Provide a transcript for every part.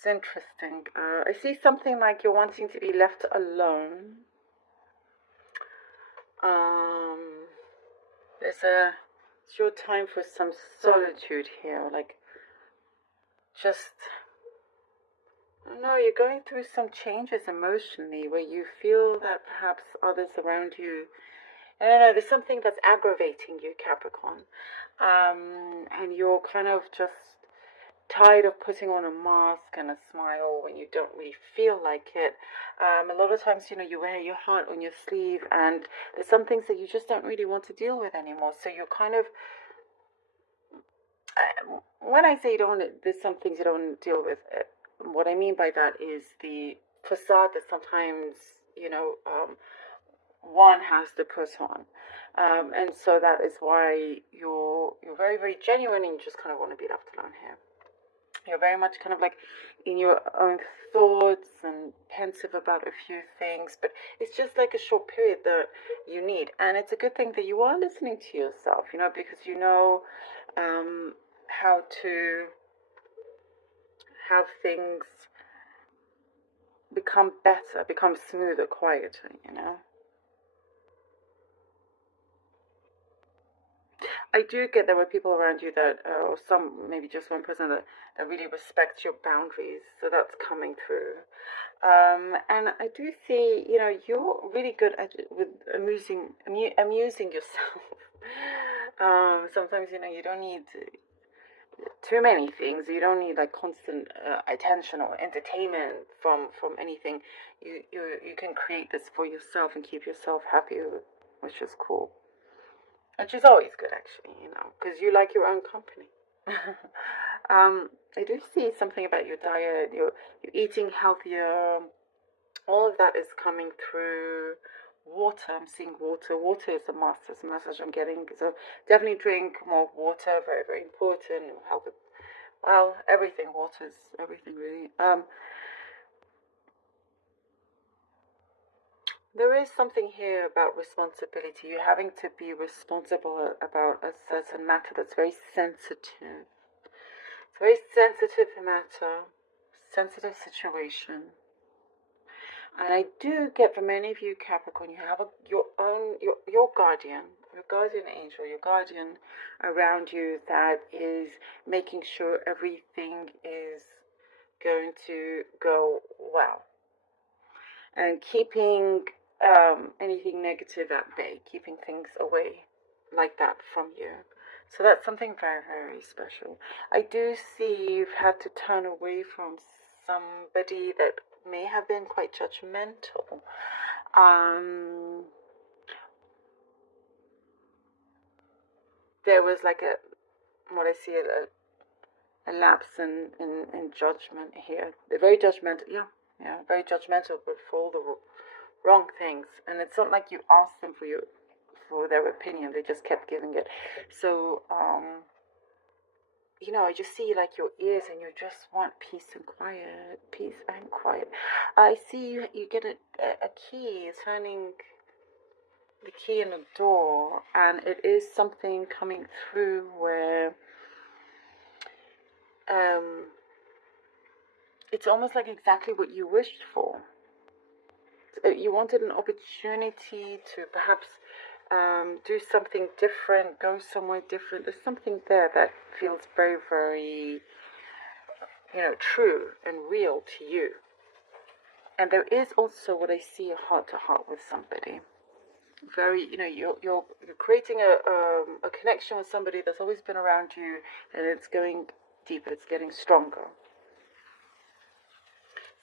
It's interesting. I see something like you're wanting to be left alone. It's your time for some solitude here, like just, I don't know, you're going through some changes emotionally where you feel that perhaps others around you, I don't know, there's something that's aggravating you, Capricorn. And you're kind of just tired of putting on a mask and a smile when you don't really feel like it. A lot of times, you wear your heart on your sleeve, and there's some things that you just don't really want to deal with anymore. So you're kind of, when I say you don't, there's some things you don't want to deal with. What I mean by that is the facade that sometimes, one has to put on. And so that is why you're very, very genuine, and you just kind of want to be left alone here. You're very much kind of like in your own thoughts and pensive about a few things, but it's just like a short period that you need. And it's a good thing that you are listening to yourself, because you know how to have things become better, become smoother, quieter. I do get there were people around you that, or some, maybe just one person that really respects your boundaries. So that's coming through. And I do see, you're really good at with amusing yourself. Sometimes, you don't need too many things. You don't need like constant attention or entertainment from anything. You can create this for yourself and keep yourself happy, which is cool. Which is always good, actually, because you like your own company. I do see something about your diet. You're eating healthier. All of that is coming through. Water, I'm seeing water. Water is a must. It's a message I'm getting. So definitely drink more water. Very, very important. It will help with, well, everything. Water is everything, really. There is something here about responsibility. You're having to be responsible about a certain matter that's very sensitive. It's a very sensitive matter, sensitive situation. And I do get from many of you, Capricorn, you have your guardian, your guardian angel, your guardian around you that is making sure everything is going to go well. And keeping anything negative at bay, keeping things away like that from you. So that's something very, very special. I do see you've had to turn away from somebody that may have been quite judgmental. There was like what I see, a lapse in judgment here. They're very judgmental, yeah, very judgmental, but for all the wrong things. And it's not like you asked them for their opinion, they just kept giving it. So I just see like your ears, and you just want peace and quiet. I see you get a key, turning the key in the door, and it is something coming through where it's almost like exactly what you wished for. You wanted an opportunity to perhaps do something different, go somewhere different. There's something there that feels very, very, true and real to you. And there is also what I see, a heart to heart with somebody. Very, you're creating a connection with somebody that's always been around you, and it's going deeper, it's getting stronger.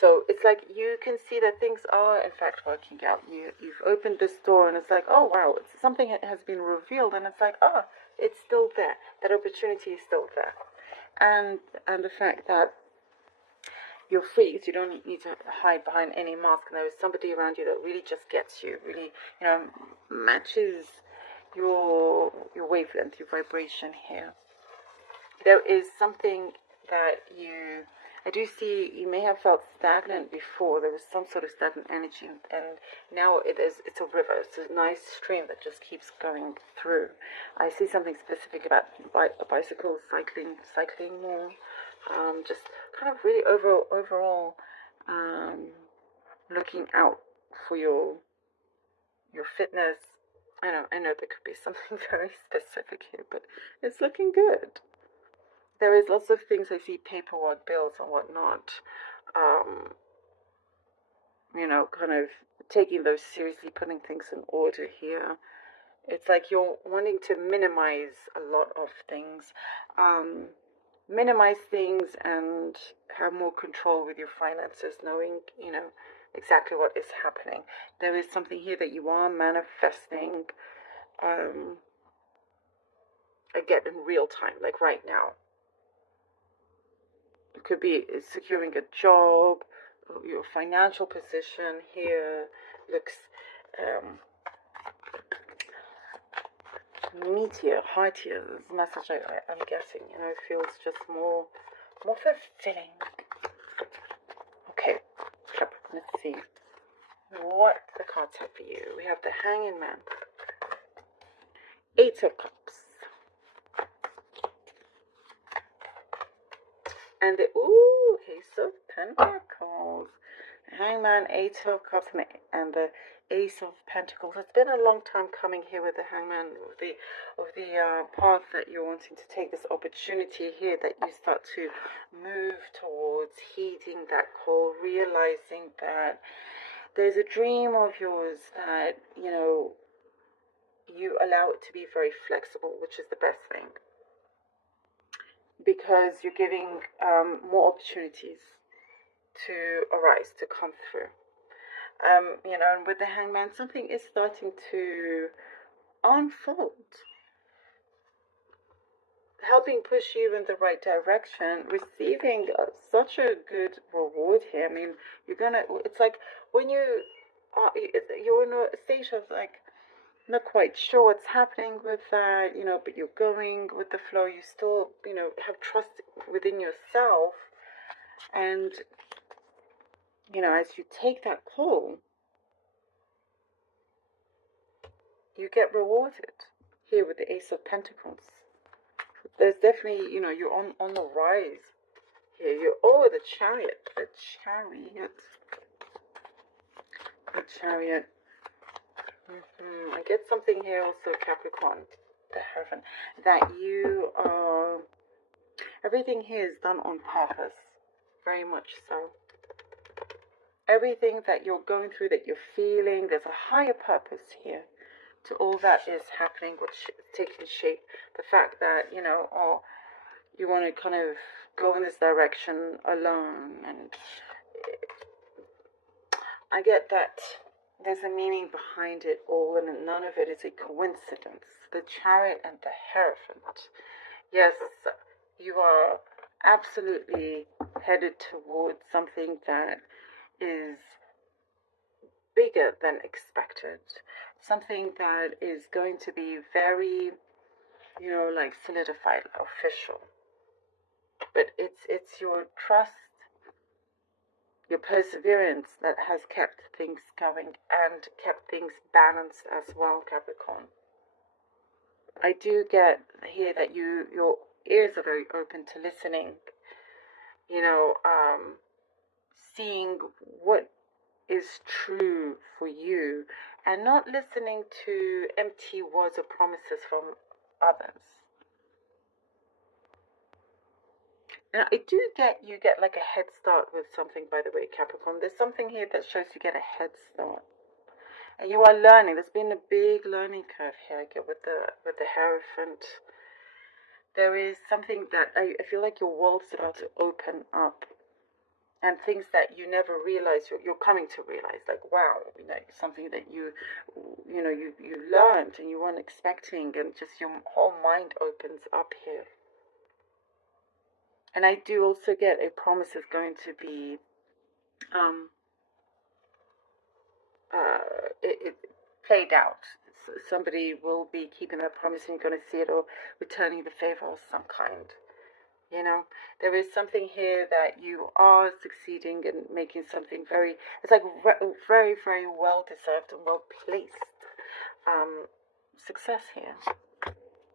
So it's like you can see that things are in fact working out. You've opened this door, and it's like, oh wow, something has been revealed, and it's like, it's still there. That opportunity is still there, and the fact that you're free, so you don't need to hide behind any mask. And there is somebody around you that really just gets you, really, matches your wavelength, your vibration here. There is something that I do see you may have felt stagnant before. There was some sort of stagnant energy, and now it's a river. It's a nice stream that just keeps going through. I see something specific about bicycles, cycling more, Just kind of really overall looking out for your fitness. I know there could be something very specific here, but it's looking good. There is lots of things I see, paperwork, bills, and whatnot. Kind of taking those seriously, putting things in order here. It's like you're wanting to minimize a lot of things, minimize things and have more control with your finances, knowing, exactly what is happening. There is something here that you are manifesting, again, in real time, like right now. It could be securing a job, your financial position here looks meatier, heartier. This message, I'm guessing, it feels just more fulfilling. Okay, let's see what the cards have for you. We have the Hanging Man, Eight of Cups, and the Ace of Pentacles. Hangman, Eight of Cups, and the Ace of Pentacles. It's been a long time coming here with the Hangman, of the path that you're wanting to take, this opportunity here that you start to move towards, heeding that call, realizing that there's a dream of yours that, you allow it to be very flexible, which is the best thing, because you're giving more opportunities to arise, to come through. And with the Hangman, something is starting to unfold, helping push you in the right direction, receiving such a good reward here. I mean, it's like when you're in a state of like, not quite sure what's happening with that, but you're going with the flow. You still, have trust within yourself. And, as you take that call, you get rewarded here with the Ace of Pentacles. There's definitely, you're on the rise here. You're, the Chariot. The Chariot. I get something here also, Capricorn, the Hierophant, that you are, everything here is done on purpose, very much so. Everything that you're going through, that you're feeling, there's a higher purpose here to all that is happening, which is taking shape. The fact that, you want to kind of go in this direction alone, and I get that there's a meaning behind it all, and none of it is a coincidence. The Chariot and the Hierophant. Yes, you are absolutely headed towards something that is bigger than expected. Something that is going to be very, like solidified, official. But it's your trust, your perseverance that has kept things going and kept things balanced as well, Capricorn. I do get here that your ears are very open to listening, seeing what is true for you, and not listening to empty words or promises from others. And I do get you get like a head start with something, by the way, Capricorn. There's something here that shows you get a head start. And you are learning. There's been a big learning curve here, I get with the Hierophant. There is something that I feel like your world's about to open up. And things that you never realized, you're coming to realize, like, wow, something that you learned and you weren't expecting, and just your whole mind opens up here. And I do also get a promise is going to be, it played out. So somebody will be keeping that promise, and you're going to see it, or returning the favor of some kind. There is something here that you are succeeding and making something very, it's like very, very well deserved and well placed success here.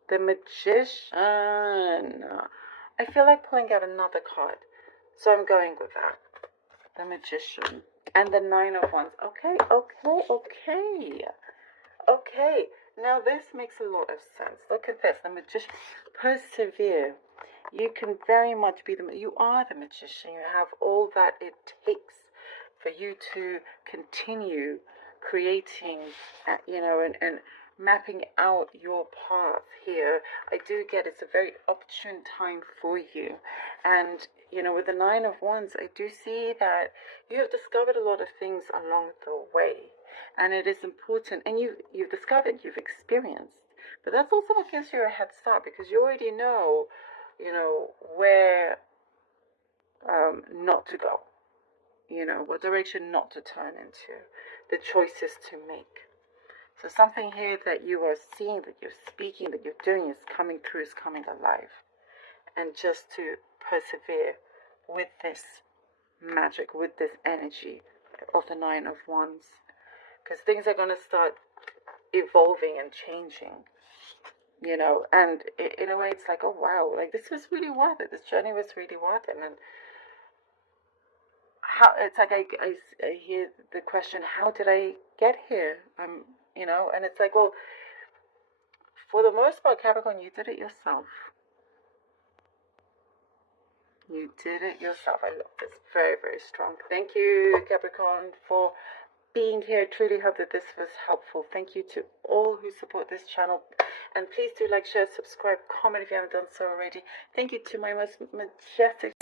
The Magician. I feel like pulling out another card. So I'm going with that. The Magician. And the Nine of Wands. Okay. Okay. Now this makes a lot of sense. Look at this. The Magician. Persevere. You can very much be you are the magician. You have all that it takes for you to continue creating, and mapping out your path here. I do get it's a very opportune time for you. And, with the Nine of Wands, I do see that you have discovered a lot of things along the way. And it is important. And you've discovered, you've experienced. But that's also what gives you a head start, because you already know, where not to go, what direction not to turn into, the choices to make. So something here that you are seeing, that you're speaking, that you're doing is coming through, is coming alive. And just to persevere with this magic, with this energy of the Nine of Wands. Because things are going to start evolving and changing. And in a way it's like, oh wow, like this was really worth it. This journey was really worth it. And how it's like I hear the question, how did I get here? And it's like, well, for the most part, Capricorn, you did it yourself. You did it yourself. I love this. Very, very strong. Thank you, Capricorn, for being here. Truly hope that this was helpful. Thank you to all who support this channel. And please do like, share, subscribe, comment if you haven't done so already. Thank you to my most majestic